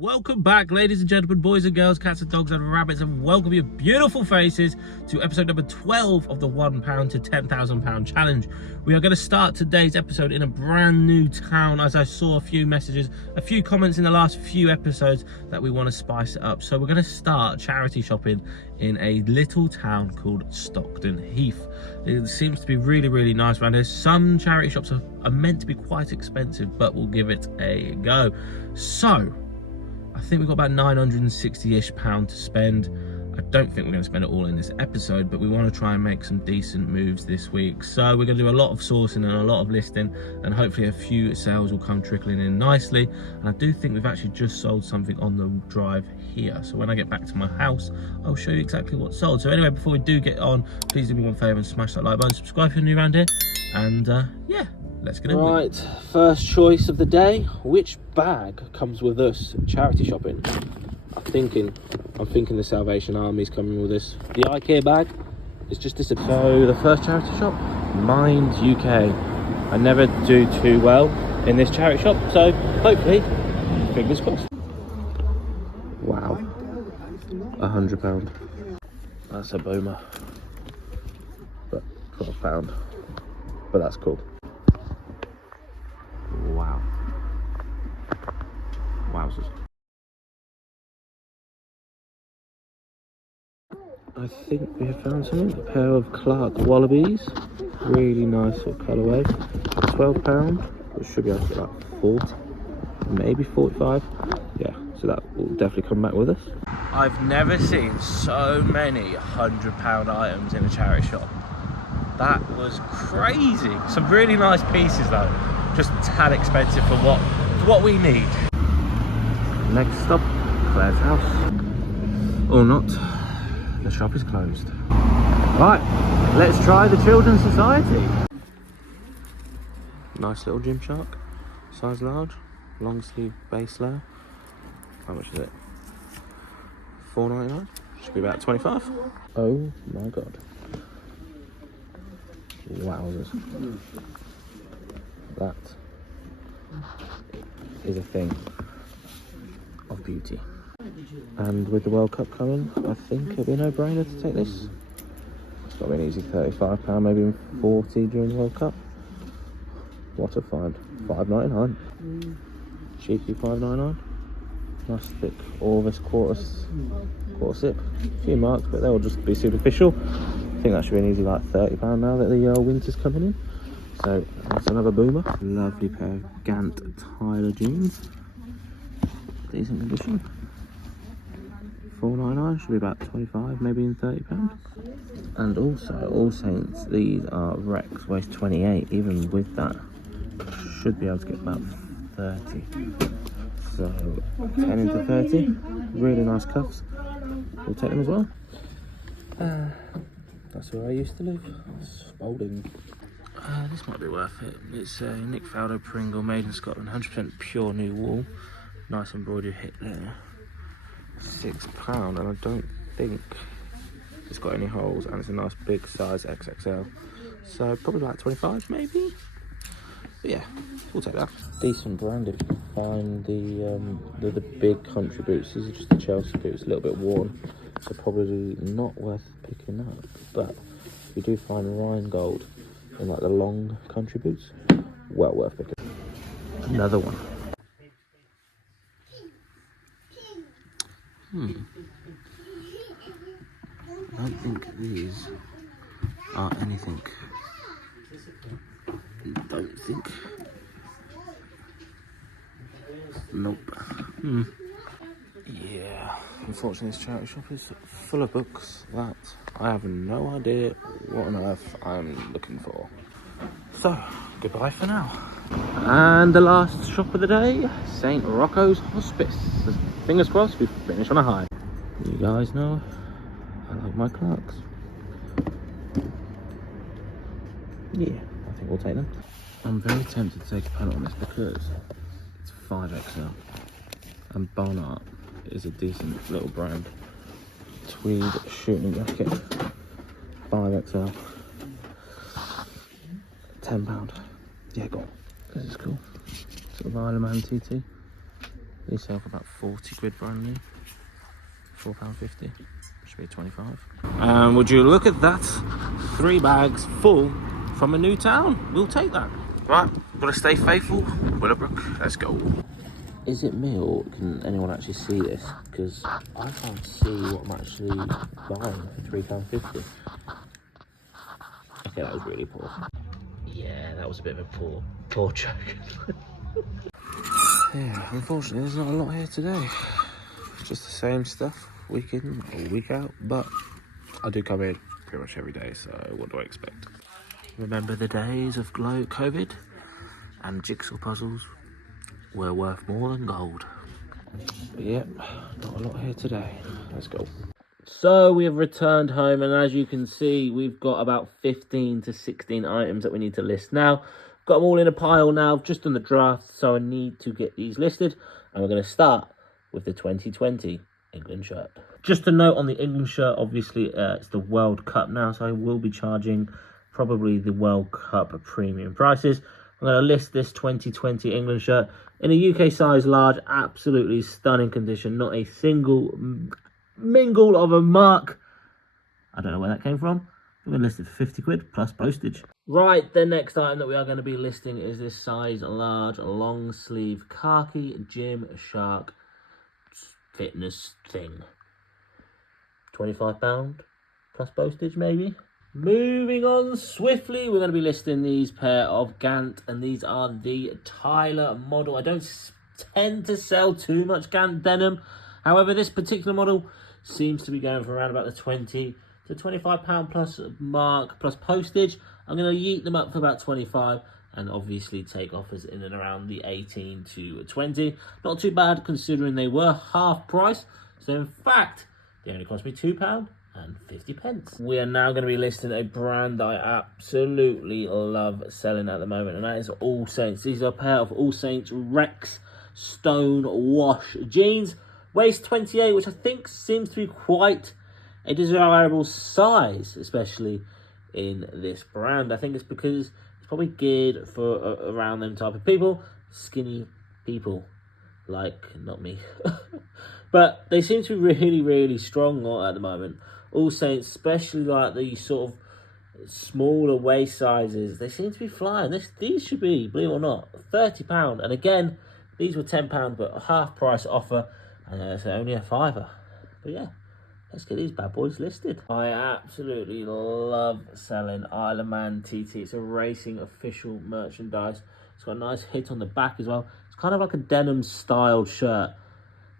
Welcome back, ladies and gentlemen, boys and girls, cats and dogs and rabbits, and welcome your beautiful faces to episode number 12 of the £1 to £10,000 challenge. We are going to start today's episode in a brand new town, as I saw a few messages, a few comments in the last few episodes that we want to spice it up. So we're going to start charity shopping in a little town called Stockton Heath. It seems to be really nice around here. Some charity shops are meant to be quite expensive, but we'll give it a go. So I think we've got about £960-ish to spend. I don't think we're going to spend it all in this episode, but we want to try and make some decent moves this week. So we're going to do a lot of sourcing and a lot of listing, and hopefully a few sales will come trickling in nicely. And I do think we've actually just sold something on the drive here. So when I get back to my house, I'll show you exactly what's sold. So anyway, before we do get on, please do me one favour and smash that like button, subscribe if you're new around here, and yeah. Let's get in. Right, first choice of the day. Which bag comes with us charity shopping? I'm thinking the Salvation Army's coming with us. The IKEA bag is just disappeared. So the first charity shop, Mind UK. I never do too well in this charity shop, so hopefully, fingers crossed. Wow, £100. That's a boomer. But £12. But that's cool. Wow. Wowzers. I think we have found something. A pair of Clark Wallabies. Really nice sort of colourway. £12, which should be able to get like 40, maybe 45. Yeah, so that will definitely come back with us. I've never seen so many £100 items in a charity shop. That was crazy. Some really nice pieces though. Just a tad expensive for what we need. Next stop, Claire's house. Or not. The shop is closed. Right, let's try the Children's Society. Nice little Gymshark. Size large. Long sleeve base layer. How much is it? £4.99. Should be about 25. Oh my god. Wowzers. That is a thing of beauty. And with the World Cup coming, I think it'll be a no-brainer to take this. It's got to be an easy £35, maybe even 40 during the World Cup. What a find. £5.99. Cheeky £5.99. Nice thick Orvis quarter sip. A few marks, but they'll just be superficial. I think that should be an easy like £30 now that the winter's coming in. So that's another boomer. Lovely pair of Gant Tyler jeans. Decent condition. £4.99, should be about 25, maybe in £30. And also, All Saints, these are Rex, waist 28. Even with that, should be able to get about 30. So 10 into 30. Really nice cuffs. We'll take them as well. That's where I used to live. Spalding. This might be worth it. It's a Nick Faldo Pringle, made in Scotland, 100% pure new wool. Nice embroidered hit there. £6, and I don't think it's got any holes, and it's a nice big size XXL. So probably about 25 maybe. But yeah, we'll take that. Decent brand if you can find the big country boots. These are just the Chelsea boots, a little bit worn, so probably not worth picking up. But if you do find Rheingold in like the long country boots, well worth picking. Another one. I don't think these are anything. Don't think. Nope. Yeah, unfortunately this charity shop is full of books that I have no idea what on earth I'm looking for. So, goodbye for now. And the last shop of the day, St. Rocco's Hospice. Fingers crossed we finish on a high. You guys know I like my Clarks. Yeah, I think we'll take them. I'm very tempted to take a punt on this because it's 5XL. And Bonart is a decent little brand. Tweed shooting jacket, 5XL. £10. Yeah, go on. This is cool. Sort of Isle of Man TT. These sell for about 40 quid brand new. £4.50. Should be 25. Would you look at that? 3 bags full from a new town. We'll take that. Right, gotta stay faithful. Willowbrook, let's go. Is it me or can anyone actually see this? Because I can't see what I'm actually buying for £3.50. Okay, that was really poor. Yeah, that was a bit of a poor joke. Yeah, unfortunately there's not a lot here today. It's just the same stuff, week in or week out, but I do come in pretty much every day, so what do I expect? Remember the days of COVID? And jigsaw puzzles were worth more than gold. But yep, not a lot here today. Let's go. So we have returned home, and as you can see, we've got about 15 to 16 items that we need to list now. Got them all in a pile now, just on the draft, so I need to get these listed. And we're going to start with the 2020 England shirt. Just a note on the England shirt, obviously it's the World Cup now, so I will be charging probably the World Cup premium prices. I'm going to list this 2020 England shirt in a UK size large, absolutely stunning condition, not a single mingle of a mark. I don't know where that came from. I'm going to list it for 50 quid plus postage. Right, the next item that we are going to be listing is this size large long sleeve khaki Gymshark fitness thing. £25 plus postage maybe. Moving on swiftly, we're going to be listing these pair of Gant, and these are the Tyler model. I don't tend to sell too much Gant denim. However, this particular model seems to be going for around about the 20 to £25 plus mark plus postage. I'm going to yeet them up for about 25 and obviously take offers in and around the 18 to 20. Not too bad considering they were half price. So in fact, they only cost me £2.50. We are now going to be listing a brand that I absolutely love selling at the moment, and that is All Saints. These are a pair of All Saints Rex Stone Wash jeans, waist 28, which I think seems to be quite a desirable size, especially in this brand. I think it's because it's probably geared for around them type of people, skinny people like not me. But they seem to be really, really strong at the moment. All Saints, especially like the sort of smaller waist sizes, they seem to be flying. These should be, believe it or not, £30. And again, these were £10, but a half price offer, and it's only a £5. But yeah, let's get these bad boys listed. I absolutely love selling Isle of Man TT. It's a racing official merchandise. It's got a nice hit on the back as well. It's kind of like a denim styled shirt.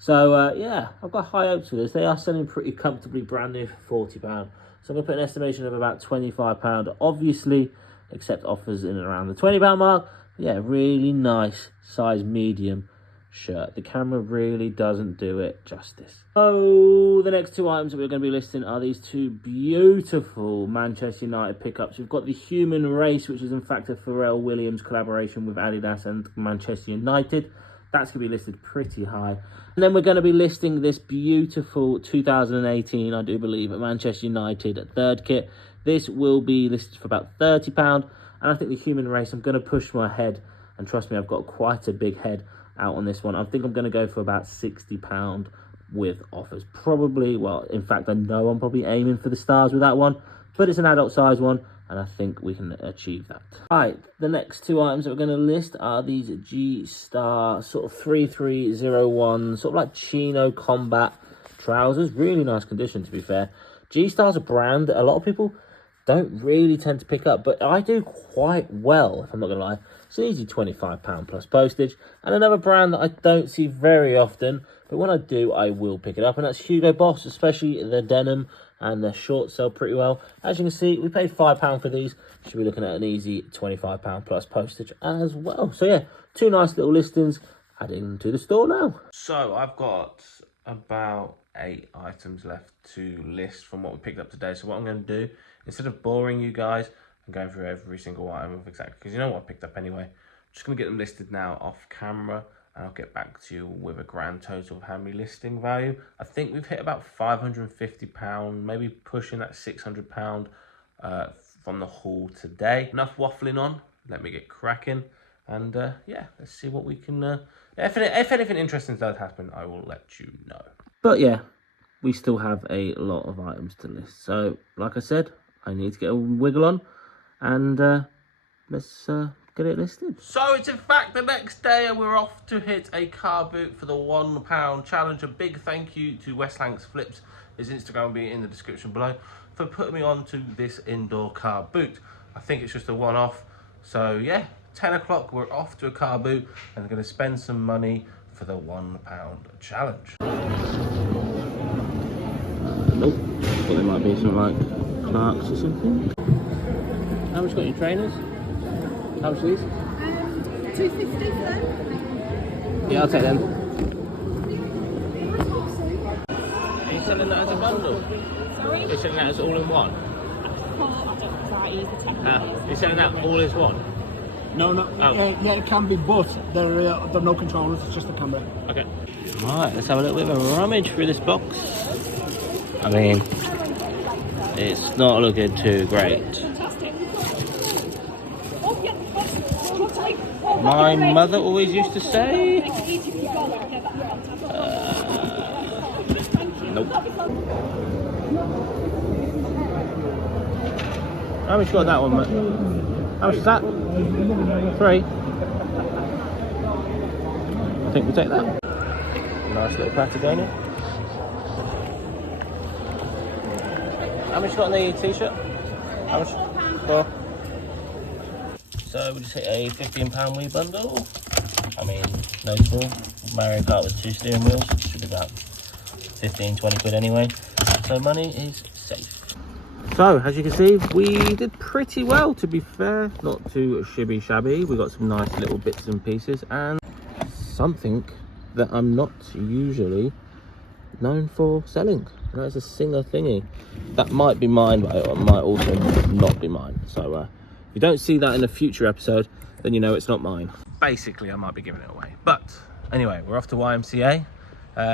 So, yeah, I've got high hopes for this. They are selling pretty comfortably brand new for £40. So I'm going to put an estimation of about £25. Obviously, accept offers in and around the £20 mark. But yeah, really nice size medium shirt. The camera really doesn't do it justice. So, the next two items that we're going to be listing are these two beautiful Manchester United pickups. We've got the Human Race, which is in fact a Pharrell Williams collaboration with Adidas and Manchester United. That's going to be listed pretty high. And then we're going to be listing this beautiful 2018, I do believe, Manchester United third kit. This will be listed for about £30. And I think the Human Race, I'm going to push my head. And trust me, I've got quite a big head out on this one. I think I'm going to go for about £60 with offers. Probably, well, in fact, I know I'm probably aiming for the stars with that one. But it's an adult size one, and I think we can achieve that. Right, the next two items that we're going to list are these G-Star sort of 3301, sort of like chino combat trousers. Really nice condition, to be fair. G-Star's a brand that a lot of people don't really tend to pick up, but I do quite well, if I'm not going to lie. It's an easy £25 plus postage. And another brand that I don't see very often, but when I do, I will pick it up, and that's Hugo Boss, especially the denim and the shorts sell pretty well. As you can see, we paid £5 for these. Should be looking at an easy £25 plus postage as well. So yeah, two nice little listings adding to the store now. So I've got about 8 items left to list from what we picked up today. So what I'm going to do, instead of boring you guys and going through every single item of exactly, because you know what I picked up anyway, I'm just going to get them listed now off camera. And I'll get back to you with a grand total of how many listing value. I think we've hit about £550, maybe pushing that £600 from the haul today. Enough waffling on, let me get cracking. And yeah, let's see what we can... if anything interesting does happen, I will let you know. But yeah, we still have a lot of items to list. So, like I said, I need to get a wiggle on. And let's get it listed. So it's in fact the next day and we're off to hit a car boot for the £1 challenge. A big thank you to Westlands Flips. His Instagram will be in the description below for putting me on to this indoor car boot. I think it's just a one-off. So yeah, 10 o'clock we're off to a car boot and we're going to spend some money for the £1 challenge. Nope, but there might be some like Clarks or something. How much got your trainers? How much are these? 250 then. Yeah, I'll take them. Are you selling that as a bundle? Sorry? Are you selling that as all in one? You're selling that all as one? No, no. Oh. Yeah, it can be, but there are no controllers. It's just a camera. Okay. Right, let's have a little bit of a rummage through this box. I mean, it's not looking too great. My mother always used to say... nope. How much got that one, mate? How much is that? 3. I think we'll take that. Nice little Patagonia. How much got on the t-shirt? How much? 4. So we just hit a £15 wee bundle. I mean, no small. Mario Kart with 2 steering wheels. Should be about 15-20 quid anyway. So money is safe. So as you can see, we did pretty well, to be fair. Not too shibby shabby. We got some nice little bits and pieces and something that I'm not usually known for selling. And that's a Singer thingy. That might be mine, but it might also not be mine. So if you don't see that in a future episode, then you know it's not mine. Basically, I might be giving it away. But anyway, we're off to YMCA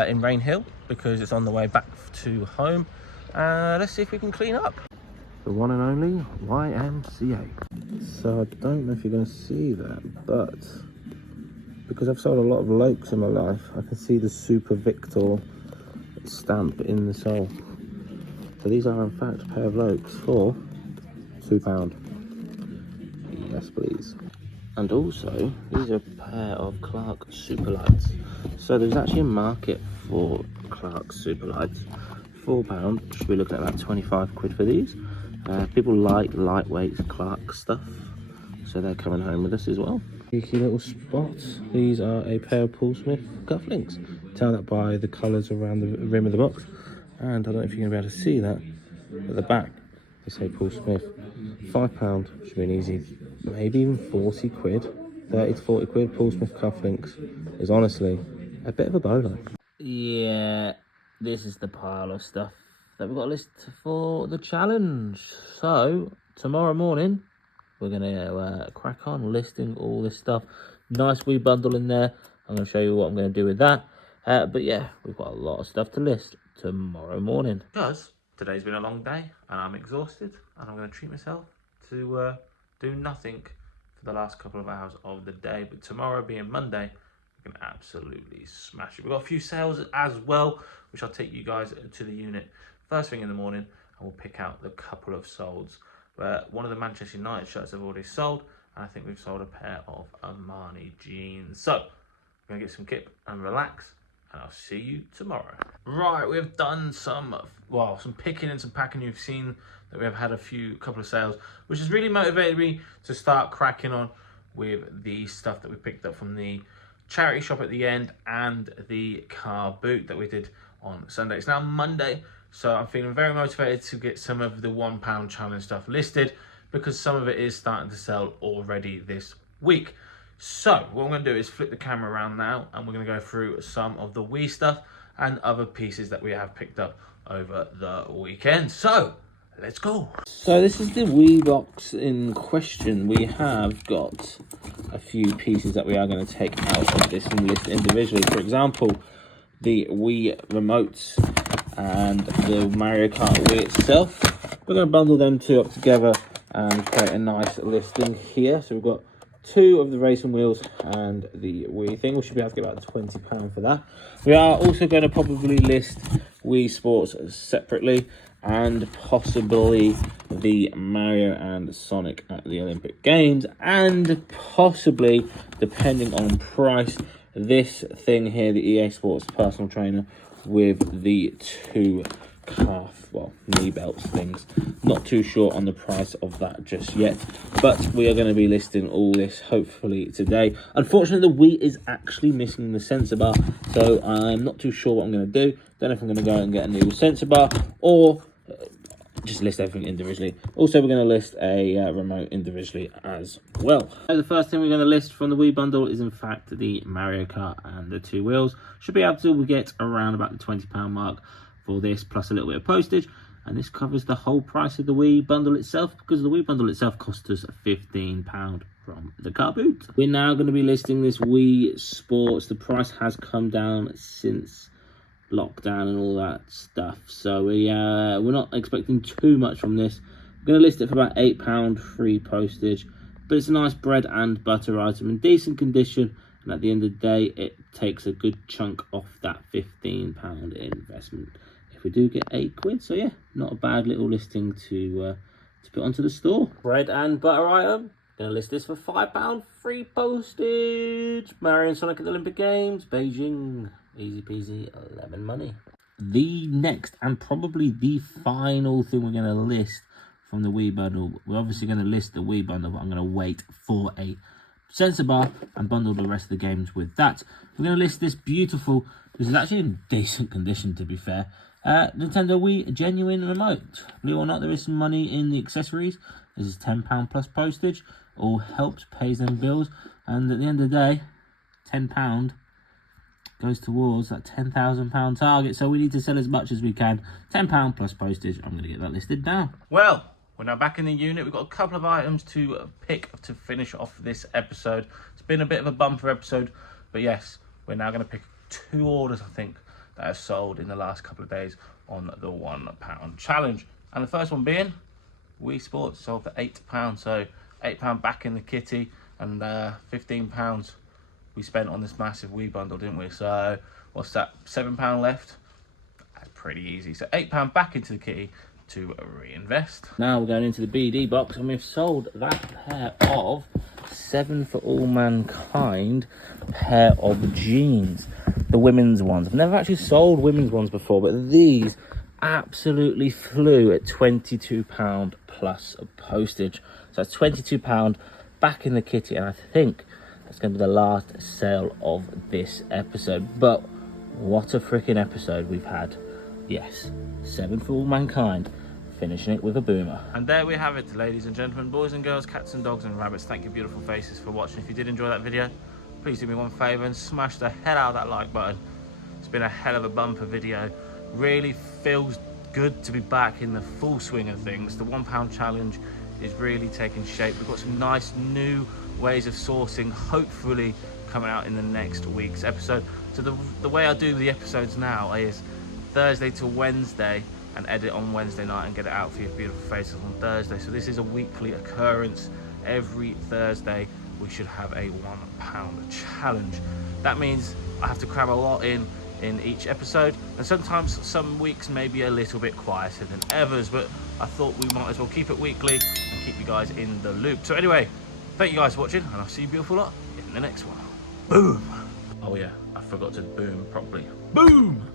in Rain Hill because it's on the way back to home. Let's see if we can clean up. The one and only YMCA. So I don't know if you're going to see that, but because I've sold a lot of Lokes in my life, I can see the Super Victor stamp in the sole. So these are in fact a pair of Lokes for £2. Yes, please. And also, these are a pair of Clark Superlights. So there's actually a market for Clark Superlights. £4, should be looking at about 25 quid for these. People like lightweight Clark stuff, so they're coming home with us as well. Cheeky little spot. These are a pair of Paul Smith cufflinks. Tell that by the colours around the rim of the box. And I don't know if you're going to be able to see that, at the back they say Paul Smith. £5 should be an easy, maybe even 40 quid, 30 to 40 quid. Paul Smith cufflinks is honestly a bit of a bolo. Yeah, this is the pile of stuff that we've got listed for the challenge. So tomorrow morning we're gonna crack on listing all this stuff. Nice wee bundle in there. I'm gonna show you what I'm gonna do with that. But yeah, we've got a lot of stuff to list tomorrow morning. Because today's been a long day and I'm exhausted and I'm gonna treat myself to do nothing for the last couple of hours of the day. But tomorrow being Monday, we can absolutely smash it. We've got a few sales as well, which I'll take you guys to the unit first thing in the morning, and we'll pick out the couple of solds. One of the Manchester United shirts have already sold, and I think we've sold a pair of Armani jeans. So we're gonna get some kip and relax, and I'll see you tomorrow. Right, we've done some picking and some packing. You've seen that we have had a couple of sales, which has really motivated me to start cracking on with the stuff that we picked up from the charity shop at the end and the car boot that we did on Sunday. It's now Monday, so I'm feeling very motivated to get some of the £1 challenge stuff listed because some of it is starting to sell already this week. So what I'm going to do is flip the camera around now and we're going to go through some of the wee stuff and other pieces that we have picked up over the weekend. So let's go. So this is the wee box in question. We have got a few pieces that we are going to take out of this and list individually. For example, the Wii remotes and the Mario Kart Wii itself. We're going to bundle them two up together and create a nice listing here. So we've got 2 of the racing wheels and the Wii thing. We should be able to get about £20 for that. We are also going to probably list Wii Sports separately, and possibly the Mario and Sonic at the Olympic Games, and possibly, depending on price, this thing here, the EA Sports personal trainer with the 2 knee belts things. Not too sure on the price of that just yet, but we are going to be listing all this hopefully today. Unfortunately, the Wii is actually missing the sensor bar, so I'm not too sure what I'm going to do. Don't know if I'm going to go and get a new sensor bar or just list everything individually. Also, we're going to list a remote individually as well. So the first thing we're going to list from the Wii bundle is in fact the Mario Kart and the 2 wheels. Should be able to get around about the £20 mark for this, plus a little bit of postage, and this covers the whole price of the Wii bundle itself, because the Wii bundle itself cost us £15 from the Carboots. We're now going to be listing this Wii Sports. The price has come down since lockdown and all that stuff, so we're not expecting too much from this. I'm going to list it for about £8 free postage, but it's a nice bread and butter item in decent condition, and at the end of the day it takes a good chunk off that £15 investment if we do get £8. So yeah, not a bad little listing to put onto the store. Bread and butter item, gonna list this for £5 free postage. Mario and Sonic at the Olympic Games, Beijing, easy peasy lemon money. The next and probably the final thing we're going to list from the Wii bundle, we're obviously going to list the Wii bundle, but I'm going to wait for a sensor bar and bundle the rest of the games with that. We're going to list this beautiful, this is actually in decent condition to be fair, Nintendo Wii genuine remote. Believe it or not, there is some money in the accessories. This is £10 plus postage, all helps, pays them bills, and at the end of the day, £10 goes towards that £10,000 target, so we need to sell as much as we can. £10 plus postage. I'm going to get that listed now. Well, we're now back in the unit. We've got a couple of items to pick to finish off this episode. It's been a bit of a bumper episode, but yes, we're now going to pick 2 orders, I think, that have sold in the last couple of days on the £1 challenge. And the first one being Wii Sports, sold for £8, so £8 back in the kitty, and £15 we spent on this massive Wii bundle, didn't we? So what's that, £7 left? That's pretty easy. So £8 back into the kitty to reinvest. Now we're going into the BD box, and we've sold that pair of 7 for All Mankind pair of jeans, the women's ones. I've never actually sold women's ones before, but these absolutely flew at £22 plus postage. So that's £22 back in the kitty, and I think that's going to be the last sale of this episode. But what a freaking episode we've had. Yes, 7 for All Mankind, finishing it with a boomer. And there we have it, ladies and gentlemen, boys and girls, cats and dogs and rabbits. Thank you, beautiful faces, for watching. If you did enjoy that video, please do me one favour and smash the hell out of that like button. It's been a hell of a bumper video. Really feels good to be back in the full swing of things. The £1 challenge is really taking shape. We've got some nice new ways of sourcing, hopefully coming out in the next week's episode. So the way I do the episodes now is Thursday to Wednesday, and edit on Wednesday night and get it out for your beautiful faces on Thursday. So this is a weekly occurrence. Every Thursday we should have a £1 challenge. That means I have to cram a lot in each episode, and sometimes some weeks may be a little bit quieter than others, but I thought we might as well keep it weekly and keep you guys in the loop. So anyway, thank you guys for watching, and I'll see you beautiful lot in the next one. Boom. Oh yeah, I forgot to boom properly. Boom.